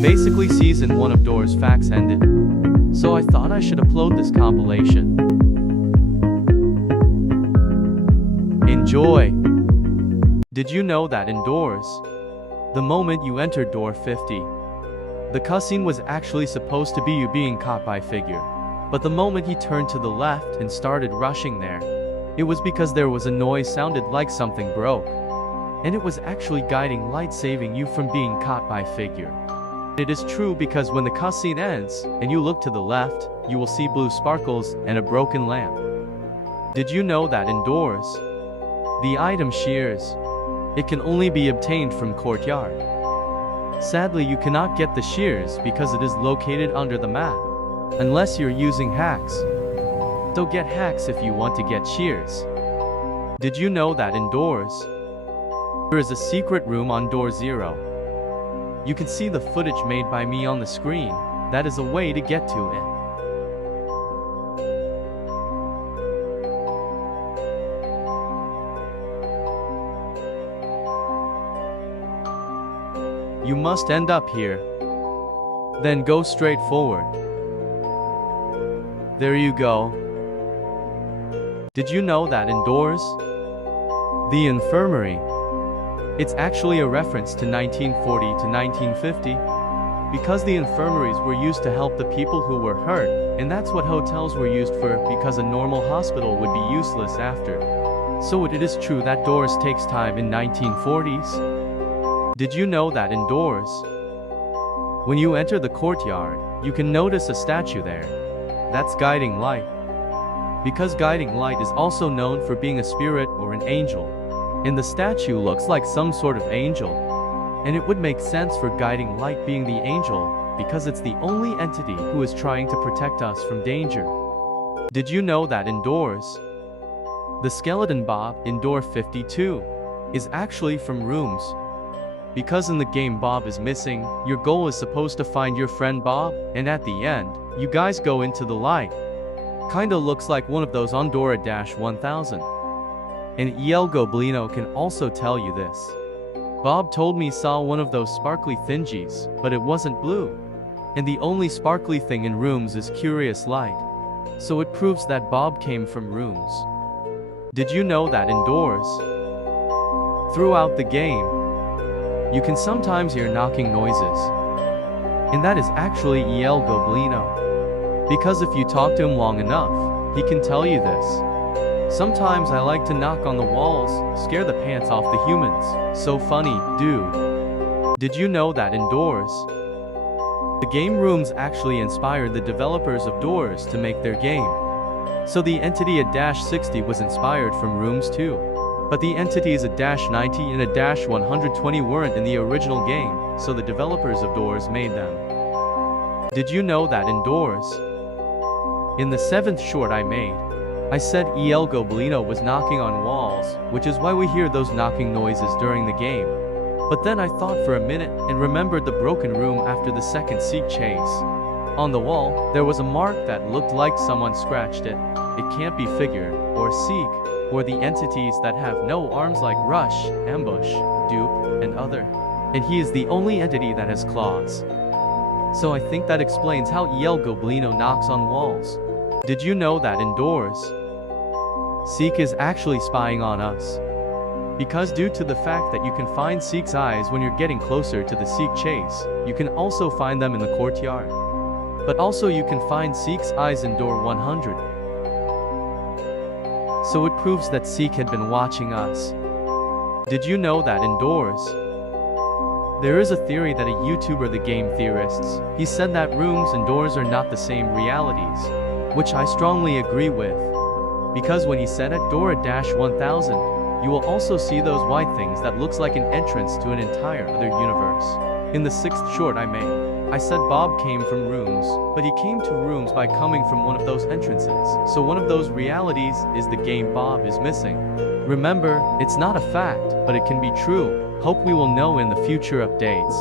Basically, season 1 of Doors Facts ended, so I thought I should upload this compilation. Enjoy! Did you know that in Doors, the moment you entered door 50, the cutscene was actually supposed to be you being caught by Figure. But the moment he turned to the left and started rushing there, it was because there was a noise sounded like something broke. And it was actually guiding light saving you from being caught by Figure. It is true because when the cutscene ends, and you look to the left, you will see blue sparkles and a broken lamp. Did you know that in Doors, the item shears, it can only be obtained from courtyard? Sadly, you cannot get the shears because it is located under the map, unless you're using hacks. So get hacks if you want to get shears. Did you know that in Doors, there is a secret room on door 0? You can see the footage made by me on the screen. That is a way to get to it. You must end up here. Then go straight forward. There you go. Did you know that in Doors, the infirmary, it's actually a reference to 1940 to 1950, because the infirmaries were used to help the people who were hurt, and that's what hotels were used for, because a normal hospital would be useless after. So it is true that Doors takes time in 1940s. Did you know that in Doors, when you enter the courtyard, you can notice a statue there. That's Guiding Light. Because Guiding Light is also known for being a spirit or an angel. And the statue looks like some sort of angel. And it would make sense for Guiding Light being the angel, because it's the only entity who is trying to protect us from danger. Did you know that in Doors, the skeleton Bob in door 52 is actually from Rooms? Because in the game Bob is missing, your goal is supposed to find your friend Bob, and at the end, you guys go into the light. Kinda looks like one of those on Dora-1000. And El Goblino can also tell you this. Bob told me saw one of those sparkly thingies, but it wasn't blue. And the only sparkly thing in Rooms is Curious Light. So it proves that Bob came from Rooms. Did you know that in Doors, throughout the game, you can sometimes hear knocking noises? And that is actually El Goblino. Because if you talk to him long enough, he can tell you this. Sometimes I like to knock on the walls, scare the pants off the humans. So funny, dude. Did you know that in Doors, the game Rooms actually inspired the developers of Doors to make their game? So the entity at -60 was inspired from Rooms too. But the entities at -90 and at -120 weren't in the original game, so the developers of Doors made them. Did you know that in Doors, in the 7th short I made, I said El Goblino was knocking on walls, which is why we hear those knocking noises during the game. But then I thought for a minute and remembered the broken room after the second Seek chase. On the wall, there was a mark that looked like someone scratched it. It can't be Figure, or Seek, or the entities that have no arms like Rush, Ambush, Dupe, and other. And he is the only entity that has claws. So I think that explains how El Goblino knocks on walls. Did you know that in Doors, Seek is actually spying on us? Because due to the fact that you can find Seek's eyes when you're getting closer to the Seek chase, you can also find them in the courtyard. But also you can find Seek's eyes in door 100. So it proves that Seek had been watching us. Did you know that in Doors, there is a theory that a YouTuber, the Game Theorists, he said that Rooms and Doors are not the same realities, which I strongly agree with. Because when he said at Dora-1000, you will also see those white things that looks like an entrance to an entire other universe. In the 6th short I made, I said Bob came from Rooms, but he came to Rooms by coming from one of those entrances. So one of those realities is the game Bob is missing. Remember, it's not a fact, but it can be true. Hope we will know in the future updates.